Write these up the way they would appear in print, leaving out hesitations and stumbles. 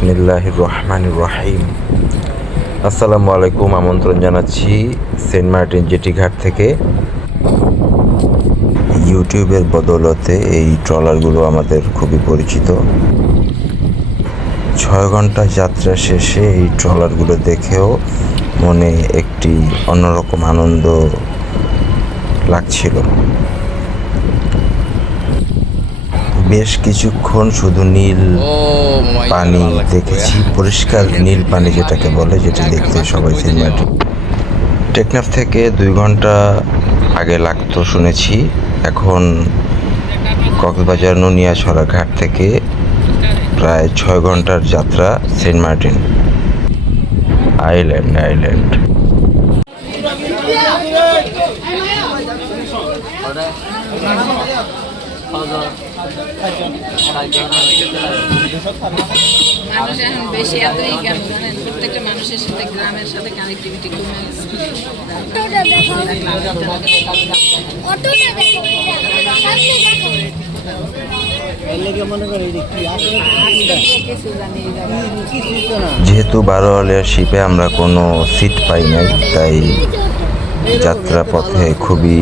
বিসমিল্লাহির রহমানির রহিম। আসসালামু আলাইকুম। আমন্ত্রণ জানাচ্ছি সেন্ট মার্টিন জেটি ঘাট থেকে। ইউটিউবের বদৌলতে এই ট্রলারগুলো আমাদের খুবই পরিচিত। 6 ঘন্টা যাত্রা শেষে এই ট্রলারগুলো দেখেও মনে একটি অন্যরকম আনন্দ লাগছিল। বেশ কিছুক্ষণ শুধু নীল পানি দেখেছি, পরিষ্কার নীল পানি যেটাকে বলে, যেটি দেখতে সবাই সেন্ট মার্টিন। টেকনাফ থেকে 2 ঘন্টা আগে লাগতো শুনেছি। এখন কক্সবাজার নুনিয়াছড়া ঘাট থেকে প্রায় 6 ঘন্টার যাত্রা সেন্ট মার্টিন আইল্যান্ড। মানুষ এখন বেশি এতই জ্ঞান জানেন, প্রত্যেকটা মানুষের সাথে গ্রামের সাথে কানেক্টিভিটি কমে গেছে। যেহেতু 12 আলিয়া শিপে আমরা কোনো সিট পাই নাই, তাই যাত্রা পথে খুবই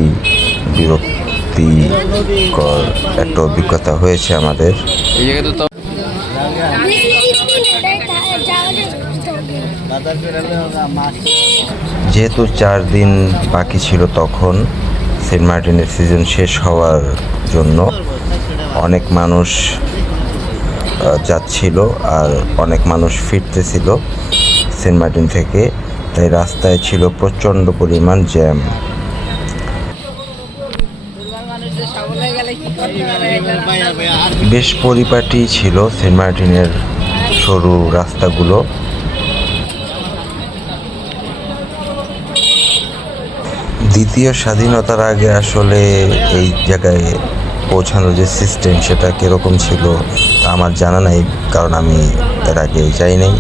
বিরক্তিকর একটা অভিজ্ঞতা হয়েছে আমাদের। যেহেতু 4 দিন বাকি ছিল তখন সেন্ট মার্টিনের সিজন শেষ হওয়ার জন্য, অনেক মানুষ যাচ্ছিল আর অনেক মানুষ ফিরতেছিল সেন্ট মার্টিন থেকে, তাই রাস্তায় ছিল প্রচণ্ড পরিমাণ জ্যাম। বেশ পরিপাটি ছিল সেন্ট মার্টিনের সরু রাস্তাগুলো। দ্বিতীয় স্বাধীনতার আগে আসলে এই জায়গায় পৌঁছানোর যে সিস্টেম সেটা কীরকম ছিল তা আমার জানা নাই, কারণ আমি এর আগে যাই নাই।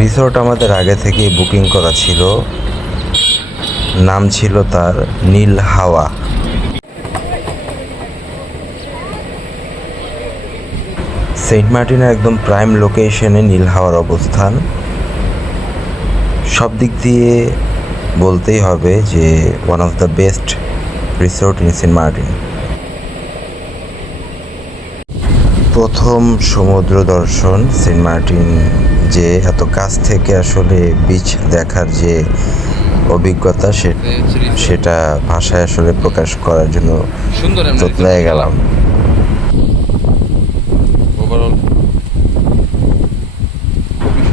রিসোর্ট আমাদের আগে থেকেই বুকিং করা ছিল, নাম ছিল তার নীল হাওয়া। সেন্ট মার্টিনের একদম প্রাইম লোকেশনে নীল হাওয়ার অবস্থান। সব দিক দিয়ে বলতেই হবে যে one of the best resort in Saint Martin. প্রথম সমুদ্র দর্শন সেন্ট মার্টিন, যে এত কাছ থেকে আসলে বিচ দেখার যে অভিজ্ঞতা সেটা ভাষায় আসলে প্রকাশ করার জন্য তোতলায় গেলাম।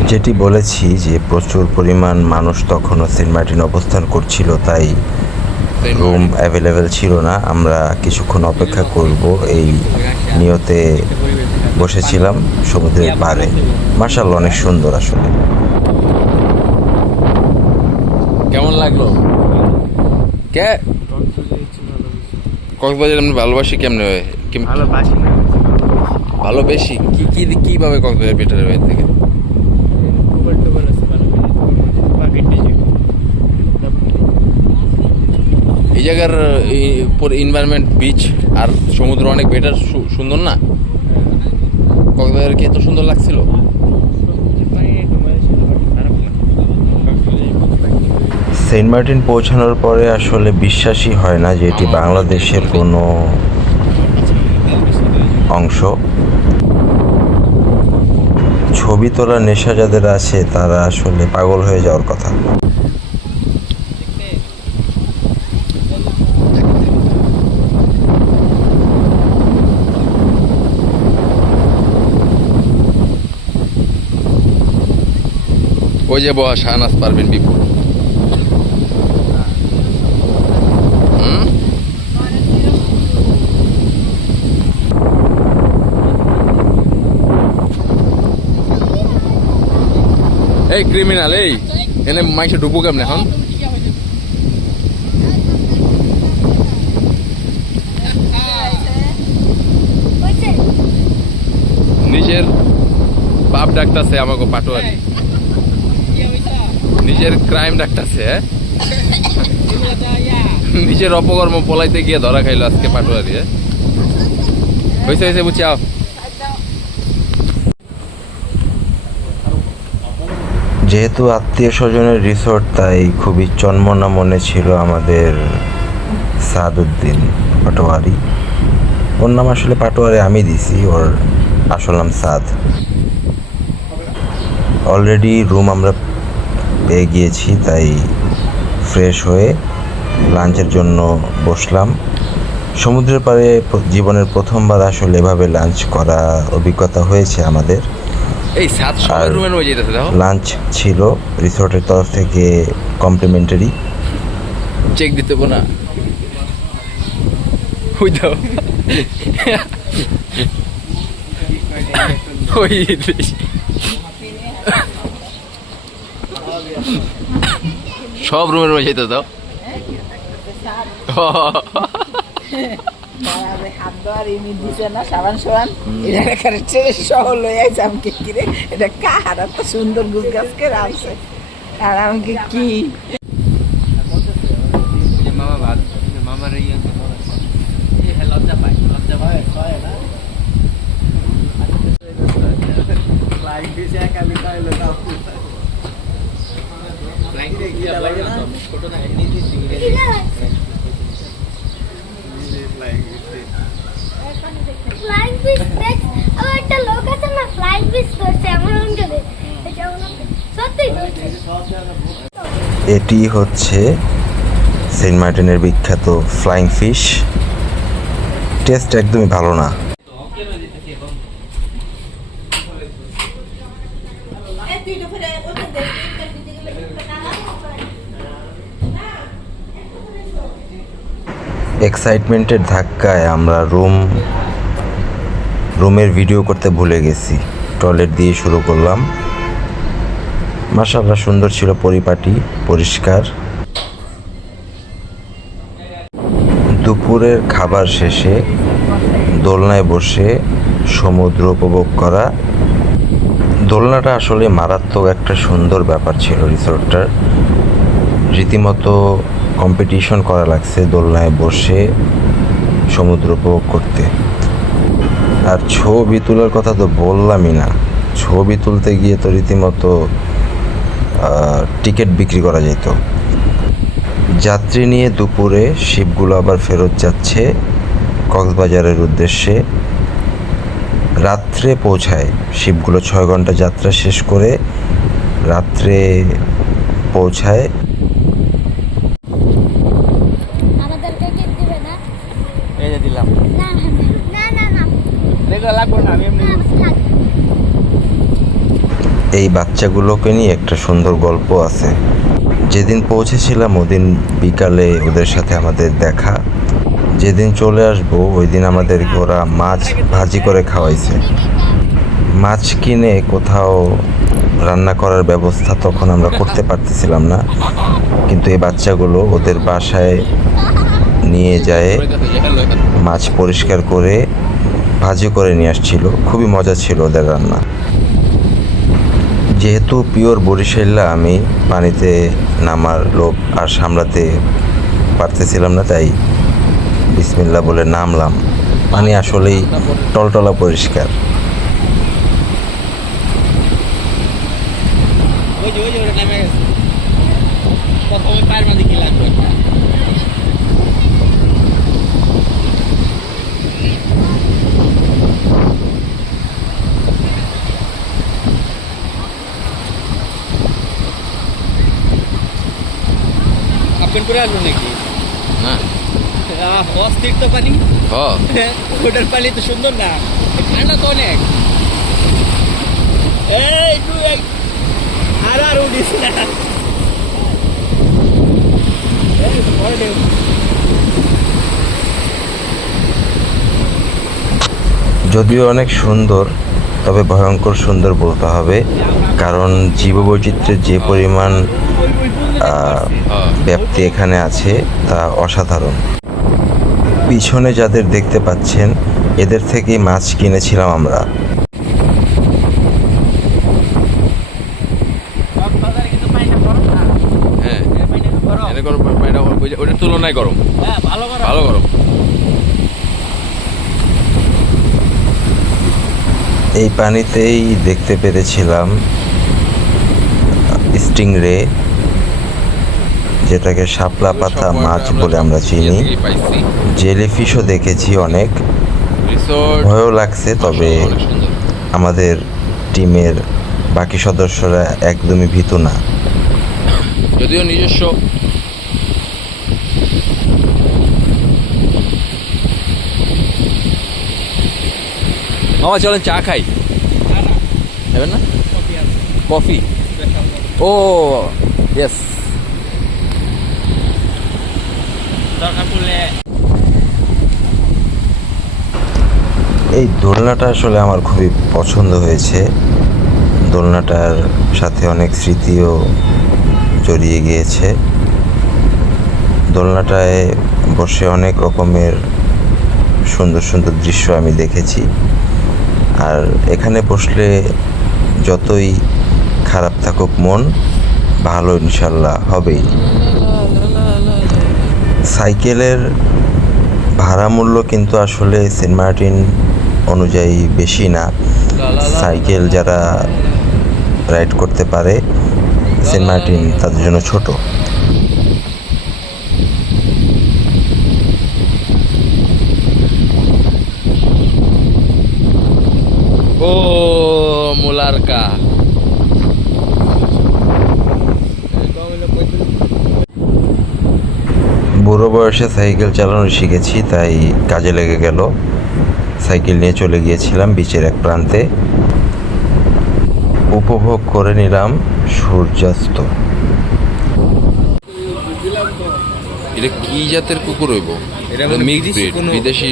যেটি বলেছি যে প্রচুর পরিমাণ মানুষ তখনও সেন্ট মার্টিন অবস্থান করছিল, তাই রুম অ্যাভেলেবেল ছিল না। আমরা কিছুক্ষণ অপেক্ষা করব এই নিয়তে বসেছিলাম সমুদ্রের পাড়ে। মাশাআল্লাহ, অনেক সুন্দর আসলে। কেমন লাগলো? কক্সবাজার আমরা ভালোবাসি কেমনে হয়? ভালোবেসি কিভাবে কক্সবাজার বেটার হয়ে থেকে? এই জায়গার এনভায়রনমেন্ট, বিচ আর সমুদ্র অনেক বেটার, সুন্দর না? কক্সবাজার কি এত সুন্দর লাগছিল? সেন্ট মার্টিন পৌঁছানোর পরে আসলে বিশ্বাসই হয় না যে এটি বাংলাদেশের কোনো অংশ। ছবি তোলার নেশা যাদের আছে তারা আসলে পাগল হয়ে যাওয়ার কথা। ওই যে বহা শাহনাজ পারভিন বিপুল। এই ক্রিমিনাল, এই এনে মাইসে ঢুকবো কেমন এখন? নিজের বাপ ডাকতেছে আমাকে পাটোয়ারি, নিজের ক্রাইম ডাকতেছে। নিজের অপকর্ম পলাইতে গিয়ে ধরা খাইলো আজকে পাটোয়ারি। হয়েছে বুঝছি। যেহেতু আত্মীয় স্বজনের রিসোর্ট, তাই খুবই চনমনা মনে ছিল আমাদের সাদউদ্দিন পাটোয়ারি। ওর নাম আসলে পাটোয়ারি আমি দিছি, ওর আসল নাম সাদ। অলরেডি রুম আমরা পেয়ে গিয়েছি, তাই ফ্রেশ হয়ে লাঞ্চের জন্য বসলাম। সমুদ্রের পাড়ে জীবনের প্রথমবার আসলে এভাবে লাঞ্চ করা অভিজ্ঞতা হয়েছে আমাদের। এই সাত সবার রুমের মধ্যে যেতেছে দেখো। লাঞ্চ ছিল রিসোর্টের তরফ থেকে কমপ্লিমেন্টারি। চেক দিতে হবে না, ওই দাও ওই সব রুমের মধ্যে যেতে দাও। হাত ধোয়ার ইউনিট দিছে না, সাবান সাবান এটা কারেক্টে সহ লই আইছে। আমাকে কি রে এটা কার এত সুন্দর গুছ গাছ কে রাখছে, আর আমাকে কি মামা ভাত মামার ইয়ে লজ্জা পায় না লাইক দিছে কালি তাইলে দাও লাইক দিয়ে লাগে না ছোট না এমনি দিছি ফ্লাইং ফিশ নেক্সট আমার একটা লোক আছে না ফ্লাইং ফিশ করছে এমন করে এটা সত্যি করছে। এটি হচ্ছে সেন্ট মার্টিনের বিখ্যাত ফ্লাইং ফিশ। টেস্ট একদমই ভালো না। এক্সাইটমেন্টের ধাক্কায় আমরা রুমের ভিডিও করতে ভুলে গেছি। টয়লেট দিয়ে শুরু করলাম। মাশাআল্লাহ সুন্দর ছিল, পরিপাটি, পরিষ্কার। দুপুরের খাবার শেষে দোলনায় বসে সমুদ্র উপভোগ করা। দোলনাটা আসলে মারাত্মক একটা সুন্দর ব্যাপার ছিল রিসোর্টটার। রীতিমতো কম্পিটিশন করা লাগছে দোলনায় বসে সমুদ্র উপভোগ করতে। আর ছবি তোলার কথা তো বললামই না। ছবি তুলতে গিয়ে তো রীতিমতো টিকিট বিক্রি করা যেত। যাত্রী নিয়ে দুপুরে শিপগুলো আবার ফেরত যাচ্ছে কক্সবাজারের উদ্দেশ্যে। রাত্রে পৌঁছায় শিপগুলো। 6 ঘন্টা যাত্রা শেষ করে রাত্রে পৌঁছায়। আমাদেরকে কি দিবে না? এই যে দিলাম না না না না লেখা লাগবে না আমি এমনি এই বাচ্চাগুলোকে নিয়ে একটা সুন্দর গল্প আছে। যেদিন পৌঁছেছিলাম ওদিন বিকালে ওদের সাথে আমাদের দেখা। যেদিন চলে আসবো ওই দিন আমাদের ওরা মাছ ভাজি করে খাওয়াইছে। মাছ কিনে কোথাও রান্না করার ব্যবস্থা তখন আমরা করতে পারতেছিলাম না, কিন্তু এই বাচ্চাগুলো ওদের বাসায় নিয়ে যায় মাছ পরিষ্কার করে ভাজি করে নিয়ে আসছিল। খুবই মজা ছিল ওদের রান্না। যেহেতু পিওর বরিশাল্লা, আমি পানিতে নামার লোভ আর সামলাতে পারতেছিলাম না, তাই বিসমিল্লাহ বলে নামলাম। পানি আসলেই টলটলা পরিষ্কার। ওই যে ওটা নামে গেছে প্রথমে পায়ের মাঝে কি লাগবে আপনি করে আসবেন নাকি না অস্থির তো পানি ওটার পানি তো সুন্দর না, ঠান্ডা তো অনেক। এই তুই আর উঠিস না। যদিও অনেক সুন্দর, তবে ভয়ঙ্কর সুন্দর বলতে হবে, কারণ জীববৈচিত্র্যের যে পরিমাণ ব্যাপ্তি এখানে আছে তা অসাধারণ। পিছনে যাদের দেখতে পাচ্ছেন এদের থেকেই মাছ কিনেছিলাম আমরা। হ্যাঁ এনে গরম পানিটা ওটার তুলনায় গরম, ভালো গরম। এই পানিতেই দেখতে পেরেছিলাম স্টিংরে, যেটাকে শাপলা পাতা মাছ বলে আমরা চিনি। পাইছি জেলিফিশও দেখেছি অনেক, রিসোর্ট ভয়ও লাগছে, তবে অনেক সুন্দর। আমাদের টিমের বাকি সদস্যরা একদমই ভীতু না। যদিও নিজস্ব মামা চলেন চা খাই, খাবেন না? কফি, ও ইয়েস। দরকার পড়লে এই দোলনাটা আসলে আমার খুবই পছন্দ হয়েছে। দোলনাটার সাথে অনেক স্মৃতিও জড়িয়ে গিয়েছে। দোলনাটায় বসে অনেক রকমের সুন্দর সুন্দর দৃশ্য আমি দেখেছি। আর এখানে বসলে যতই খারাপ থাকুক মন, ভালো ইনশাল্লাহ হবেই। সাইকেলের ভাড়া মূল্য কিন্তু আসলে সেন্ট মার্টিন অনুযায়ী বেশি না। সাইকেল যারা রাইড করতে পারে, সেন্ট মার্টিন তাদের জন্য ছোট। ও মুলারকা, বুড়ো বয়সে সাইকেল চালানো শিখেছি, তাই কাজে লেগে গেল। সাইকেল নিয়ে চলে গিয়েছিলাম বিচের এক প্রান্তে, উপভোগ করে নিলাম সূর্যাস্ত। এটা কি জাতের কুকুর হইব? এটা মানে মিক্স বিদেশি ব্রিড, কোনো- বিদেশি।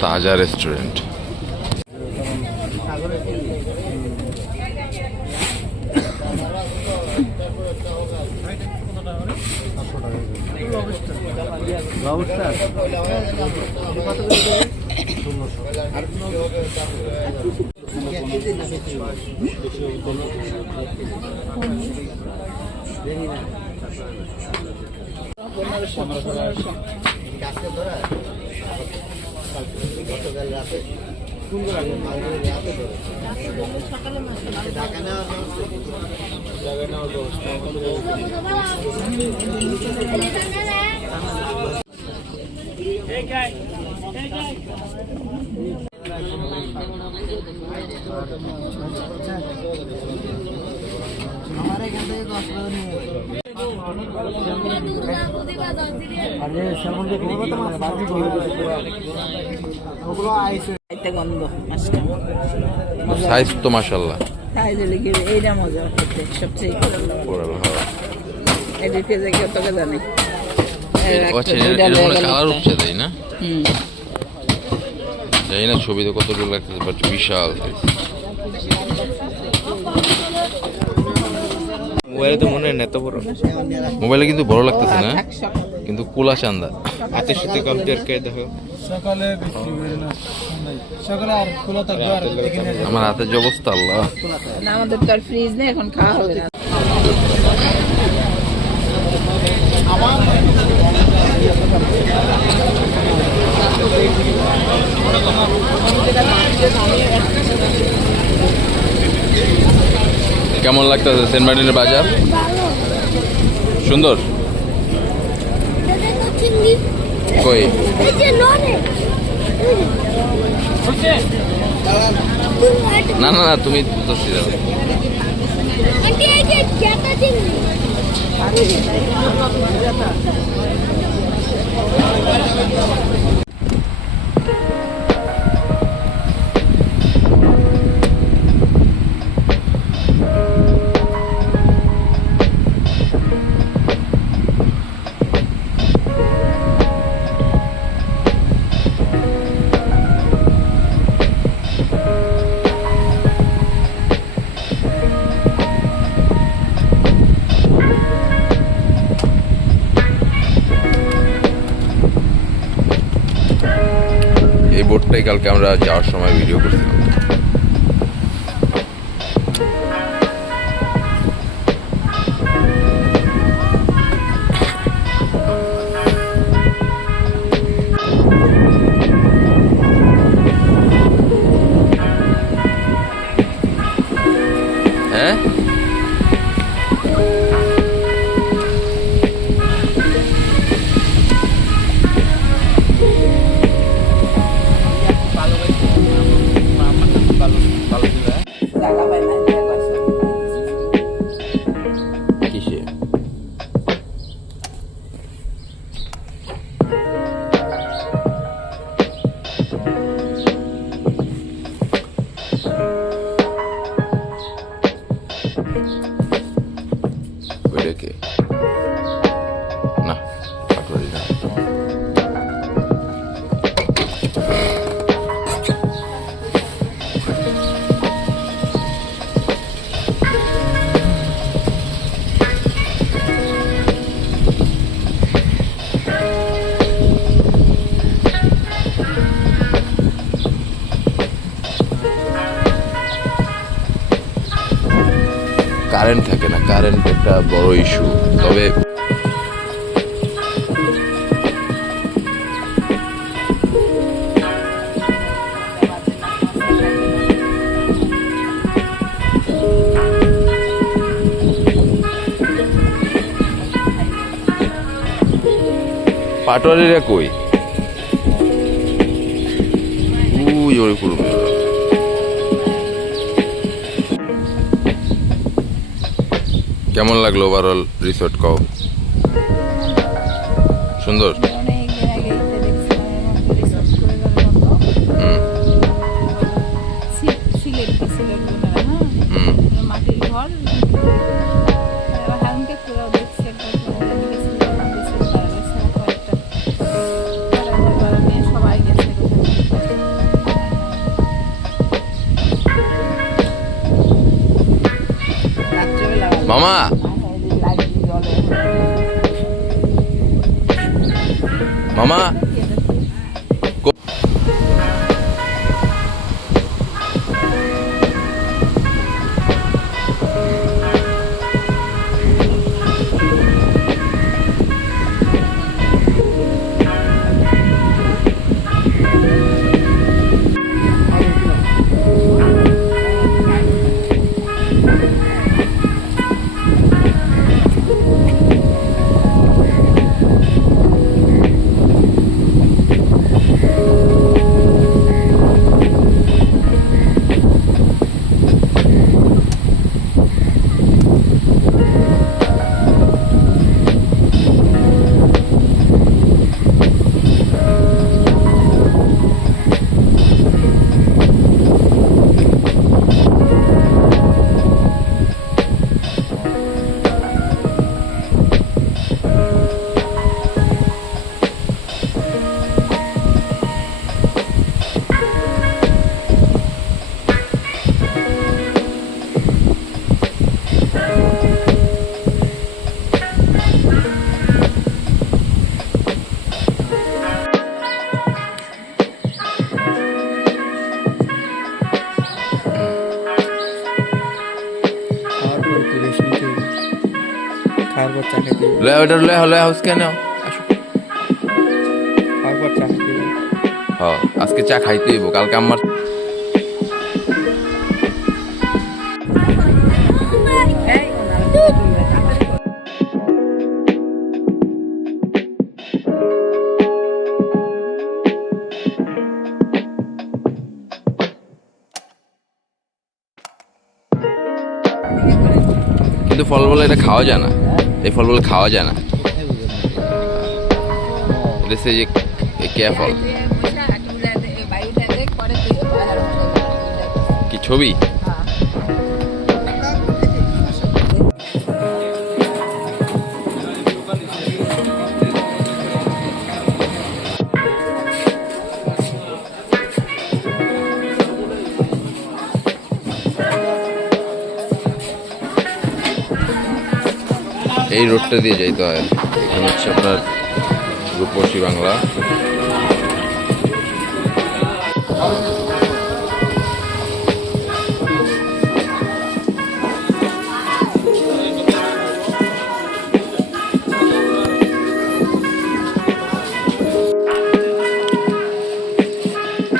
তাজা রেস্টুরেন্ট। একটা গন্ধ মাছটা সাইজ তো মাশাআল্লাহ। তাই দিলে কি এইটা মজা খেতে সবচেয়ে এদের পেঁয়াজে কেউ তোকে জানে আচ্ছা, এটা মনে কালার উঠছে তাই না? হুম জানি না ছবিতে কতটুকু লাগতেছে, বাট বিশাল size। মোবাইলে তো মনে হয় না এত বড়। মোবাইলে কিন্তু বড় লাগতেছে না, থাক সব কিন্তু কুলা চান্দা। হাতের সাথে কম্পেয়ার করে দেখো। আমার হাতের যে অবস্থা আল্লাহ। না আমাদের তো আর ফ্রিজ নেই, এখন খাওয়া হবে না। কেমন লাগতেছে সেন্ট মার্টিনের বাজার? সুন্দর। কই না না না, তুমি বুঝতেছি না। এই বোটটাই কালকে আমরা যাওয়ার সময় ভিডিও করছিলাম। কারেন্ট থাকে না, কারেন্ট একটা বড় ইস্যু। তবে পাটোয়ারিরা কই? ওই করবে। কেমন লাগলো ওভারঅল রিসোর্ট কও? সুন্দর। অনেক দিন আগে এটা দেখছিলাম এমন রিসোর্ট করে মতো সিলেট মনে হয়, হ্যাঁ মাটির ঘর হালকা পুরো দেখছি একবার সবাই গেছে। মামা মামা আজকে চা খাইতে হইব, কালকে আমার কিন্তু ফল বলে এটা খাওয়া যায় না, এই ফল বলে খাওয়া যায় না। এটা সে যে কে ফল কি ছবি? এই রোডটা দিয়ে যাইতে হয়। এখানে হচ্ছে আপনার রূপসী বাংলা।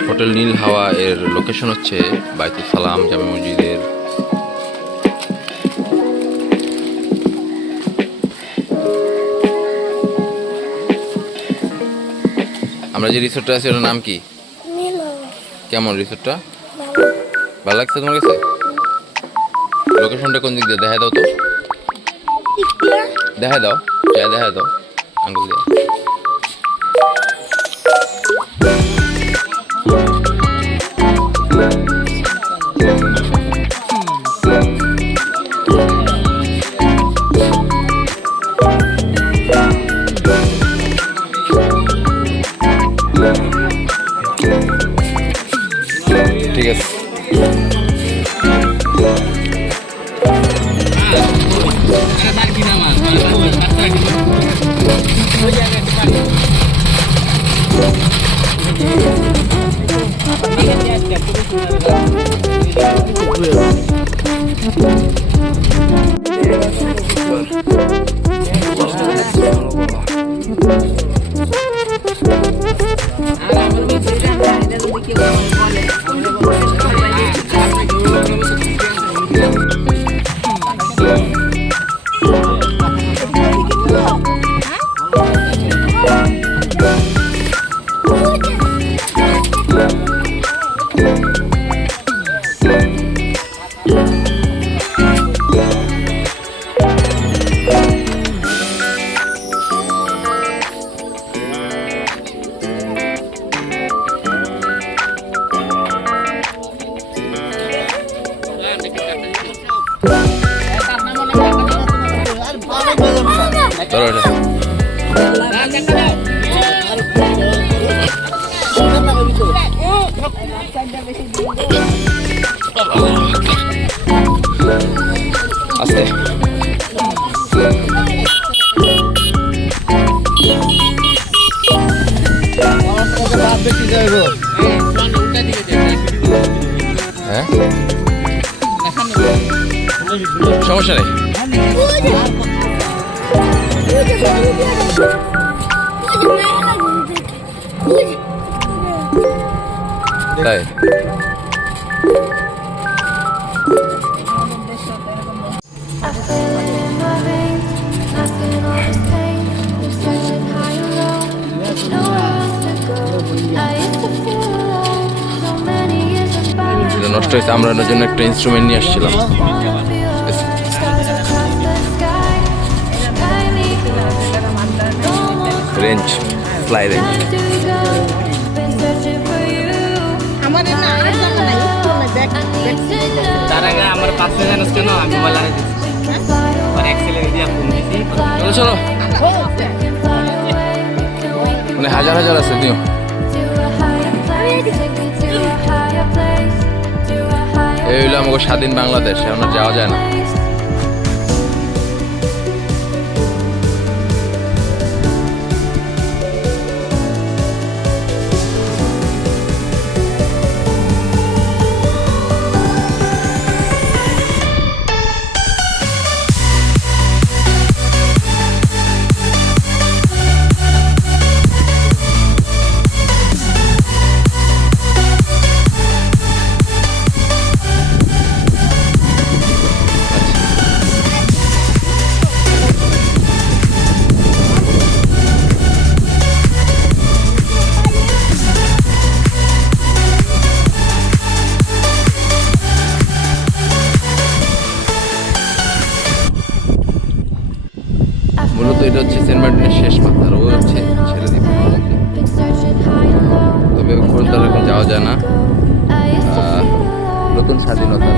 হোটেল নীল হাওয়া এর লোকেশন হচ্ছে বাইতুল সালাম জামে মসজিদের আমরা যে রিসোর্টটা আছে ওটার নাম কি? কেমন রিসোর্টটা? ভালো লাগছে তোমার কাছে? লোকেশনটা কোন দিক দিয়ে দেখা দাও তো, দেখা দাও, চাই দেখা দাও আঙ্গুল দিয়ে। ঠিক আছে। Thank you. ধরো এটা। আস্তে হ্যাঁ সমস্যা নেই। তাই I feel it in my veins, I feel all this pain. We're searching high and low, there's nowhere else to go. I used to feel alone, so many years have passed. এটা নষ্ট হয়েছে, আমরা ওর জন্য একটা instrument নিয়ে আসছিলাম। Stars across the sky, sky me close. Range fly range. Time to go, been searching for you. আমার না আর জানা নাই একটু না দেখ I need to know. তার আগে আমার পাশে জানাস কেন আমি মোবাইল হারিয়ে দিচ্ছি Fly আর এক্সেলের দিয়ে ফোন দিছি চলো চলো, মানে হাজার হাজার আছে নিও। to a higher place, take me to a higher place, to a higher এই হইলো আমাকে স্বাধীন বাংলাদেশ, এখন আর যাওয়া যায় না। place. মূলত এটা হচ্ছে সেন্ট মার্টিনের শেষ মাথা, আর ও হচ্ছে ছেড়ে দিবে। Been searching high and low, তবে এখন যাওয়া যায় না, I used to feel alone. নতুন স্বাধীনতা